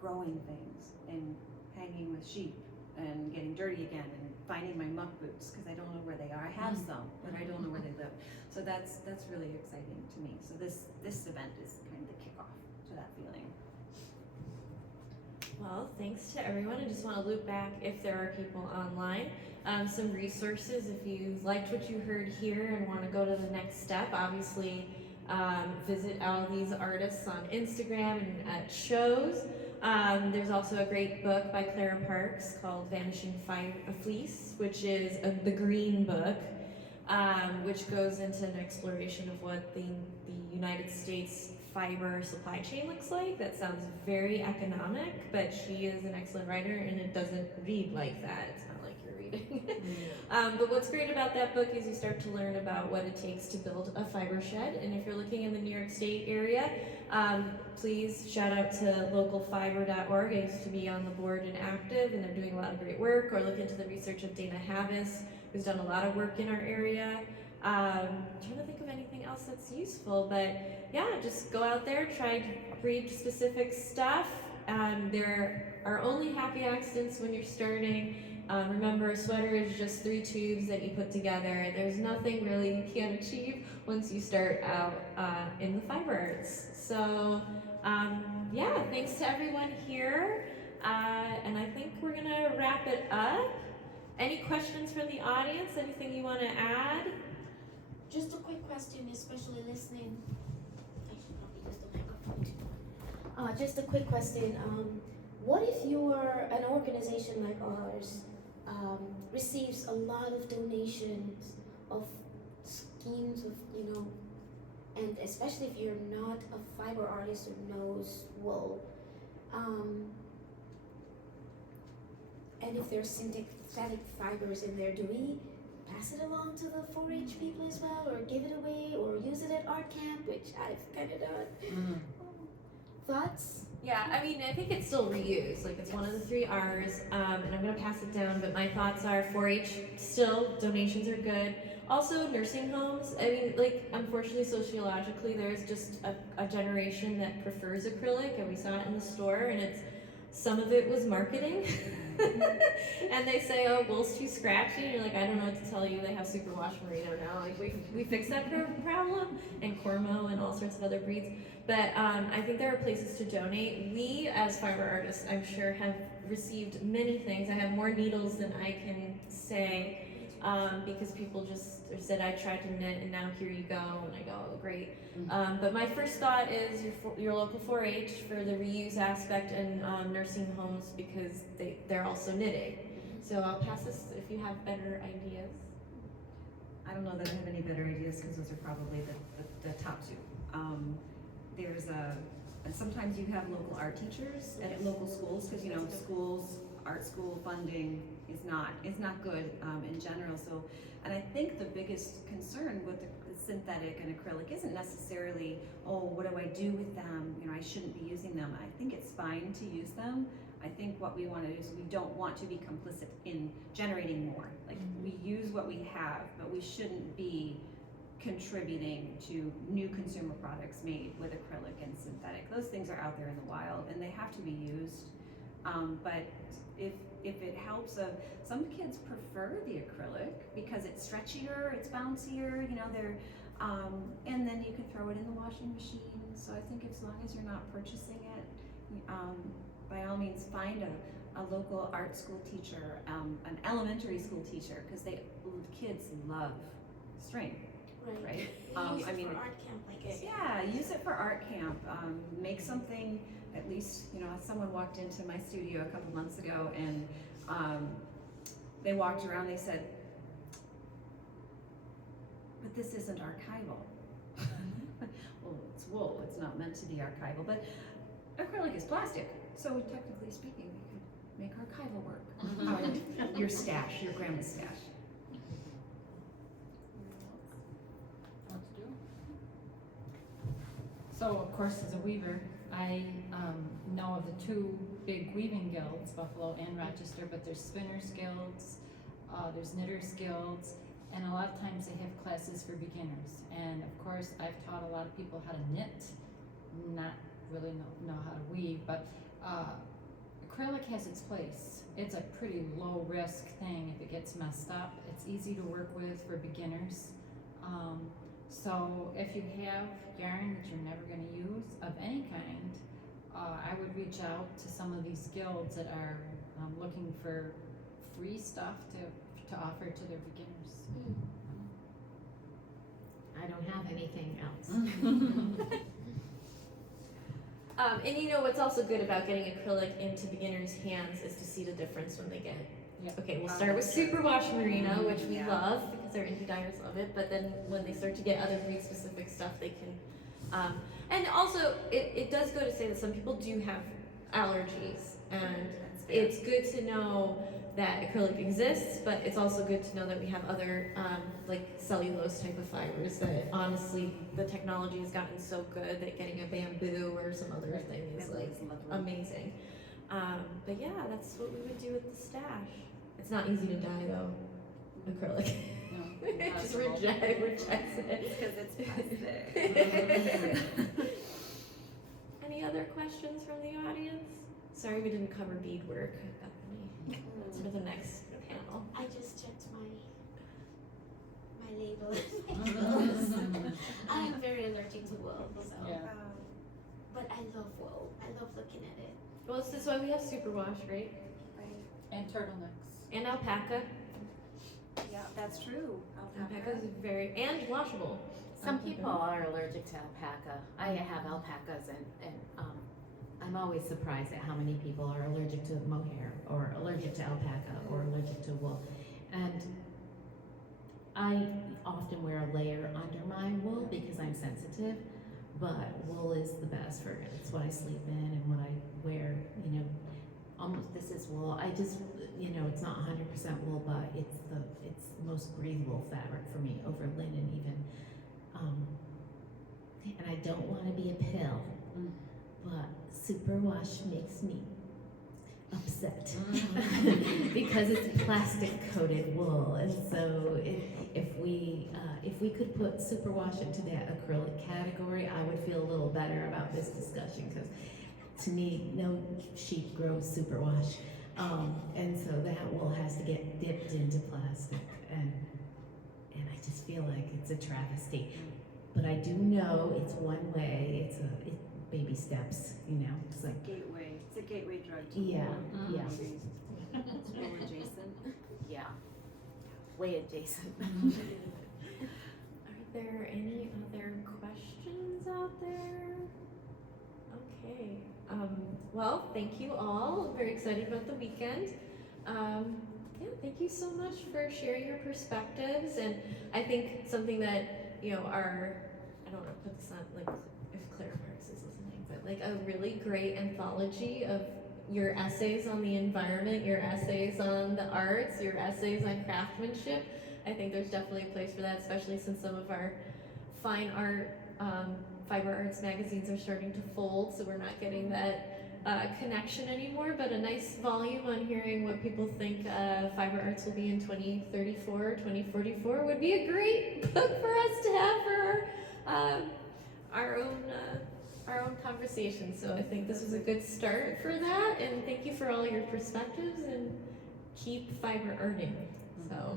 growing things and hanging with sheep and getting dirty again and finding my muck boots because I don't know where they are. I have some, but I don't know where they live. So that's really exciting to me. So this event is kind of the kickoff to that feeling. Well, thanks to everyone. I just want to loop back, if there are people online, some resources if you liked what you heard here and want to go to the next step. Obviously, visit all these artists on Instagram and at shows. There's also a great book by Clara Parks called Vanishing Fleece, which is the green book, which goes into an exploration of what the United States fiber supply chain looks like. That sounds very economic, but she is an excellent writer and it doesn't read like that. It's not like you're reading. But what's great about that book is you start to learn about what it takes to build a fiber shed. And if you're looking in the New York State area, please shout out to localfiber.org. I used to be on the board and active, and they're doing a lot of great work. Or look into the research of Dana Havis, who's done a lot of work in our area. I'm trying to think of anything else that's useful, but yeah, just go out there, try to read specific stuff. There are only happy accidents when you're starting. Remember, a sweater is just 3 tubes that you put together. There's nothing really you can't achieve once you start out in the fiber arts. So yeah, thanks to everyone here. And I think we're gonna wrap it up. Any questions from the audience? Anything you want to add? Just a quick question, especially listening. I should probably use the microphone too. Just a quick question. What if you're an organization like ours receives a lot of donations of schemes of, and especially if you're not a fiber artist who knows wool, and if there's synthetic fibers in there, do we pass it along to the 4-H people as well, or give it away, or use it at art camp, which I've kind of done? Thoughts? Yeah, I mean, I think it's still reused. Like, it's one of the 3 R's, and I'm gonna pass it down, but my thoughts are 4-H, still, donations are good. Also, nursing homes, I mean, like, unfortunately, sociologically, there's just a generation that prefers acrylic, and we saw it in the store, and some of it was marketing. And they say, oh, wool's too scratchy, and you're like, I don't know what to tell you, they have superwash merino now. Like, we fixed that problem, and Cormo and all sorts of other breeds. But I think there are places to donate. We, as fiber artists, I'm sure, have received many things. I have more needles than I can say, because people just said, I tried to knit, and now here you go, and I go, oh, great. But my first thought is your local 4-H for the reuse aspect, and nursing homes, because they're also knitting. So I'll pass this if you have better ideas. I don't know that I have any better ideas because those are probably the top 2. And sometimes you have local art teachers at local schools because schools, art school funding is not good in general. So, and I think the biggest concern with the synthetic and acrylic isn't necessarily, oh, what do I do with them? I shouldn't be using them. I think it's fine to use them. I think what we want to do is we don't want to be complicit in generating more. Like, we use what we have, but we shouldn't be contributing to new consumer products made with acrylic and synthetic. Those things are out there in the wild and they have to be used. But if it helps, some kids prefer the acrylic because it's stretchier, it's bouncier, and then you can throw it in the washing machine. So I think as long as you're not purchasing it, by all means find a local art school teacher, an elementary school teacher, because kids love string. Right. Use it for art camp, I guess. Yeah, use it for art camp. Make something. At least, someone walked into my studio a couple months ago and they walked around, they said, but this isn't archival. Well, it's wool, it's not meant to be archival, but acrylic is plastic, so technically speaking, we could make archival work. Your stash, your grandma's stash. Let's do it. So, of course, as a weaver, I know of the two big weaving guilds, Buffalo and Rochester, but there's spinners guilds, there's knitters guilds, and a lot of times they have classes for beginners. And of course, I've taught a lot of people how to knit, not really know how to weave, but acrylic has its place. It's a pretty low risk thing if it gets messed up. It's easy to work with for beginners. So if you have yarn that you're never going to use of any kind, I would reach out to some of these guilds that are looking for free stuff to offer to their beginners. I don't have anything else. And you know what's also good about getting acrylic into beginners' hands is to see the difference when they get it. Yep. Okay, we'll start with superwash merino, which we Yeah. love because our indie dyers love it. But then when they start to get other breed specific stuff, they can. And also, it does go to say that some people do have allergies, and it's good to know that acrylic exists. But it's also good to know that we have other like cellulose type of fibers. That honestly, the technology has gotten so good that getting a bamboo or some other thing is like amazing. But yeah, that's what we would do with the stash. It's not easy to dye though, acrylic. No, It just impossible. rejects it. Because it's plastic. Any other questions from the audience? Sorry we didn't cover beadwork, Bethany. That's for the next panel. I just checked my label. I am very allergic to wool, so. Yeah. But I love wool. I love looking at it. Well, this is why we have superwash, right? And turtlenecks. And alpaca. Yeah, that's true. Alpaca is very, and washable. Some people are allergic to alpaca. I have alpacas, and I'm always surprised at how many people are allergic to mohair, or allergic to alpaca, or allergic to wool. And I often wear a layer under my wool because I'm sensitive, but wool is the best for it. It's what I sleep in and what I wear, you know. Almost, this is wool. I just, you know, it's not 100% wool, but it's the most breathable fabric for me, over linen even. And I don't want to be a pill, but superwash makes me upset because it's plastic coated wool, and so if we could put superwash into that acrylic category, I would feel a little better about this discussion, because to me, no sheep grows superwash, and so that wool has to get dipped into plastic, and I just feel like it's a travesty. But I do know it's one way. It's baby steps, you know. It's like Gateway. It's a gateway drug to yeah, wool. yeah, It's wool adjacent. yeah, way adjacent. Are there any other questions out there? Okay. Well, thank you all. I'm very excited about the weekend. Yeah, thank you so much for sharing your perspectives. And I think something that, you know, I don't want to put this on, like, if Claire Parks is listening, but like a really great anthology of your essays on the environment, your essays on the arts, your essays on craftsmanship. I think there's definitely a place for that, especially since some of our fine art, fiber arts magazines are starting to fold, so we're not getting that connection anymore, but a nice volume on hearing what people think fiber arts will be in 2034 or 2044 would be a great book for us to have for our own conversation. So I think this was a good start for that, and thank you for all your perspectives, and keep fiber earning. So